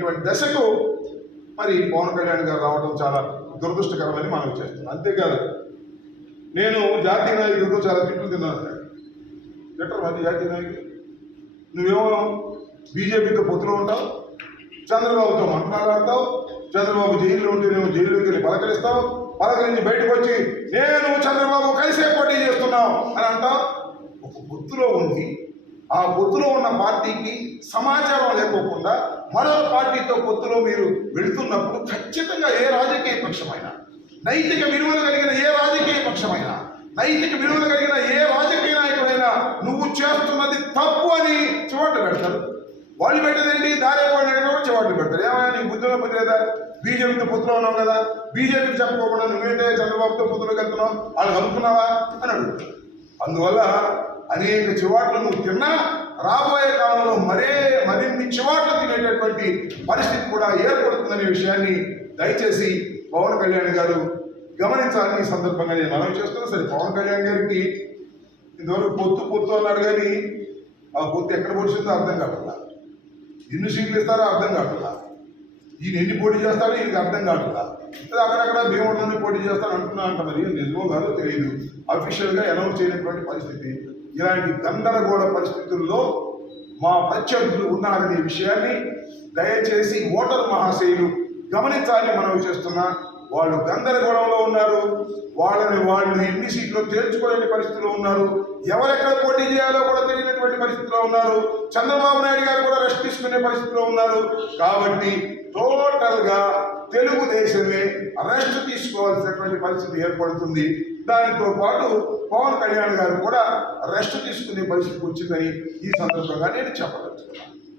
అనేటువంటి దశకు మరి పవన్ కళ్యాణ్ గారు రావడం చాలా దురదృష్టకరమని మనం చేస్తున్నాం. అంతేకాదు నేను జాతీయ నాయకులతో చాలా తిట్లు తిన్నాను. తిట్టరు అది జాతీయ నాయకులు, నువ్వేమో బీజేపీతో పొత్తులో ఉంటావు, చంద్రబాబుతో మాట్లాడతావు, చంద్రబాబు జైల్లో ఉంటేనేమో జైలుకి వెళ్ళి పలకరిస్తావు, పలకరించి బయటకు వచ్చి నేను చంద్రబాబు కలిసే పోటీ చేస్తున్నాం అని అంటావు. ఒక పొత్తులో ఉండి ఆ పొత్తులో ఉన్న పార్టీకి సమాచారం లేకోకుండా మరో పార్టీతో పొత్తులో మీరు వెళుతున్నప్పుడు ఖచ్చితంగా ఏ రాజకీయ పక్షమైనా, నైతిక విలువలు కలిగిన ఏ రాజకీయ పక్షమైనా, నైతిక విలువలు కలిగిన ఏ రాజకీయ నాయకుడైనా నువ్వు చేస్తున్నది తప్పు అని చివాట్లు పెడతారు. వాళ్ళు పెట్టేదేంటి, దారేపాడు కూడా చివాట్లు పెడతారు. ఏమైనా నీకు బుద్ధిలో బుద్ధి లేదా? బీజేపీతో పొత్తులో ఉన్నావు కదా, బీజేపీకి చెప్పకుండా నువ్వేంటే చంద్రబాబుతో పొత్తులోకి వెళ్తున్నావు, వాళ్ళు కలుపుకున్నావా అని అడుగుతారు. అందువల్ల అనేక చివాట్లు నువ్వు తిన్నా రాబోయే కాలంలో మరిన్ని చివాట్లు తినేటటువంటి పరిస్థితి కూడా ఏర్పడుతుందనే విషయాన్ని దయచేసి పవన్ కళ్యాణ్ గారు గమనించాలని ఈ సందర్భంగా నేను మనవి చేస్తున్నా. సరే, పవన్ కళ్యాణ్ గారికి ఇంతవరకు పొత్తు అన్నారు, కానీ ఆ పొత్తు ఎక్కడ పొడిచిందో అర్థం కావట్లా, ఎన్ని సీట్లు ఇస్తారో అర్థం కావట్లా, ఈయన ఎన్ని పోటీ చేస్తాడో ఈయనకి అర్థం కావట్లా. అక్కడక్కడ భీముడిలోనే పోటీ చేస్తాను అంటున్నా అంట, మరి నిజమో కాదో తెలియదు. అఫీషియల్గా అనౌన్స్ చేయనటువంటి పరిస్థితి. ఇలాంటి గందరగోళ పరిస్థితుల్లో మా ప్రత్యర్థులు ఉన్నారనే విషయాన్ని దయచేసి ఓటర్ మహాశయులు గమనించాలని మనవి చేస్తున్నా. వాళ్ళు గందరగోళంలో ఉన్నారు, వాళ్ళు ఎన్ని సీట్లు తేల్చుకోలేని పరిస్థితిలో ఉన్నారు, ఎవరెక్కడ పోటీ చేయాలో కూడా తెలియనటువంటి పరిస్థితిలో ఉన్నారు. చంద్రబాబు నాయుడు గారు కూడా రెస్ట్ తీసుకునే పరిస్థితిలో ఉన్నారు. కాబట్టి టోటల్గా తెలుగుదేశమే రెస్ట్ తీసుకోవాల్సినటువంటి పరిస్థితి ఏర్పడుతుంది. దానితో పాటు పవన్ కళ్యాణ్ గారు కూడా రెస్ట్ తీసుకునే పరిస్థితికి వచ్చిందని ఈ సందర్భంగా నేను చెప్పదలుచుకున్నాను.